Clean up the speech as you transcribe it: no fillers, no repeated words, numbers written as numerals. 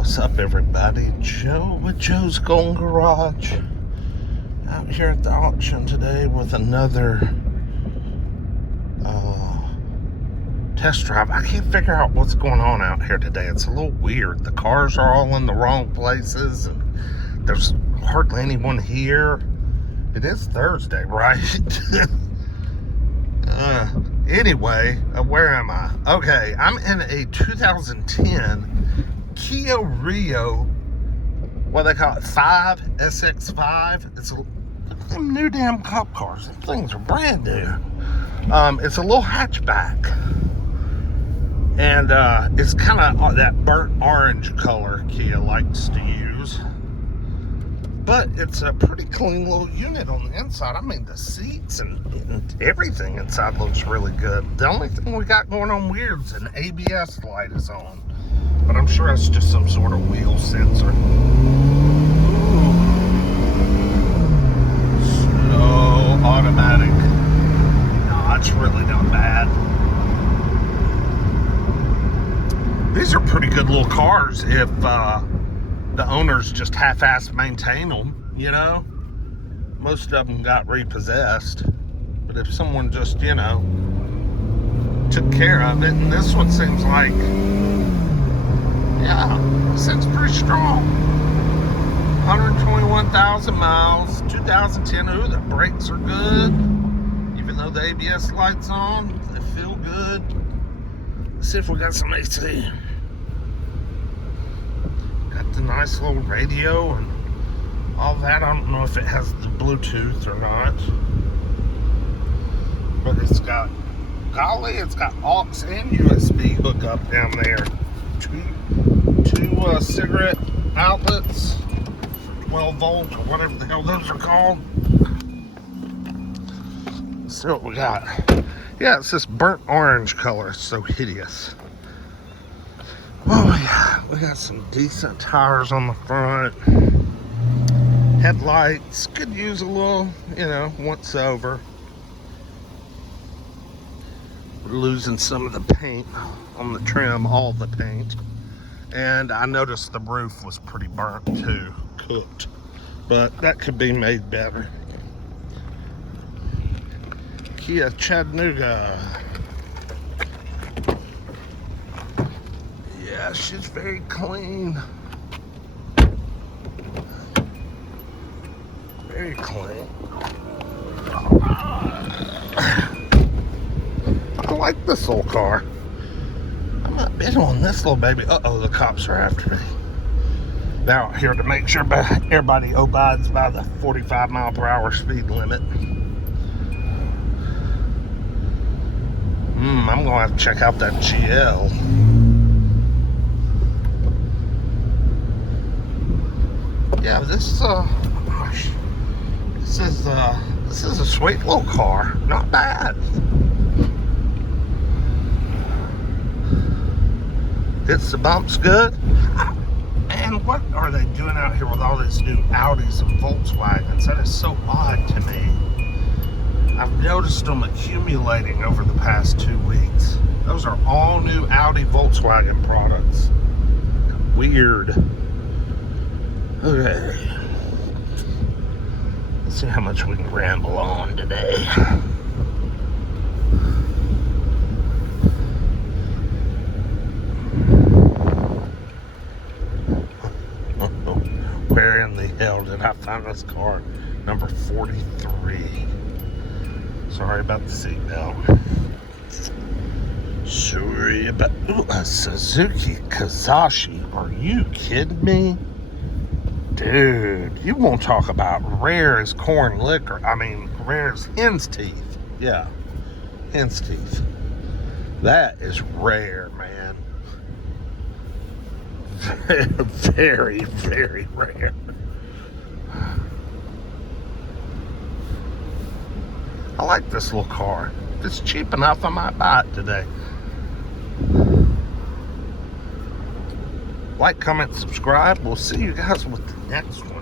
What's up, everybody? Joe with Joe's Golden Garage out here at the auction today with another test drive. I can't figure out what's going on out here today. It's a little weird. The cars are all in the wrong places and there's hardly anyone here. It is Thursday, right? Anyway, where am I? Okay, I'm in a 2010 Kia Rio, what they call it, SX5. It's them new damn cop cars. Them things are brand new. It's a little hatchback, and it's kind of that burnt orange color Kia likes to use. But it's a pretty clean little unit on the inside. I mean, the seats and everything inside looks really good. The only thing we got going on weird is an ABS light is on. But I'm sure it's just some sort of wheel sensor. Ooh. So automatic. No, it's really not bad. These are pretty good little cars if the owners just half-ass maintain them, you know. Most of them got repossessed. But if someone just, you know, took care of it, and this one seems like, yeah, seems pretty strong. 121,000 miles, 2010. Ooh, the brakes are good. Even though the ABS light's on, they feel good. Let's see if we got some AC. Got the nice little radio and all that. I don't know if it has the Bluetooth or not. But it's got, golly, it's got aux and USB hookup down there. Two cigarette outlets, 12 volt or whatever the hell those are called. Let's see what we got. Yeah, it's this burnt orange color. It's so hideous. Oh yeah, we got some decent tires on the front. Headlights could use a little, you know, once over. We're losing some of the paint on the trim, all the paint. And I noticed the roof was pretty burnt too, cooked. But that could be made better. Kia Chattanooga. Yeah, she's very clean. Very clean. I like this little car. I might bid on this little baby. Uh-oh, the cops are after me. They're out here to make sure everybody abides by the 45 mile per hour speed limit. I'm gonna have to check out that GL. Yeah, this is a sweet little car. Not bad. Hits the bumps good. And what are they doing out here with all these new Audis and Volkswagens? That is so odd to me. I've noticed them accumulating over the past 2 weeks. Those are all new Audi Volkswagen products. Weird. Okay. Let's see how much we can ramble on today. Where in the hell did I find this car? Number 43. Sorry about the seatbelt. Sorry about... Ooh, a Suzuki Kazashi. Are you kidding me? Dude, you won't talk about rare as corn liquor. I mean, rare as hen's teeth. Yeah, hen's teeth. That is rare, man. Very, very rare. I like this little car. If it's cheap enough, I might buy it today. Like, comment, subscribe. We'll see you guys with the next one.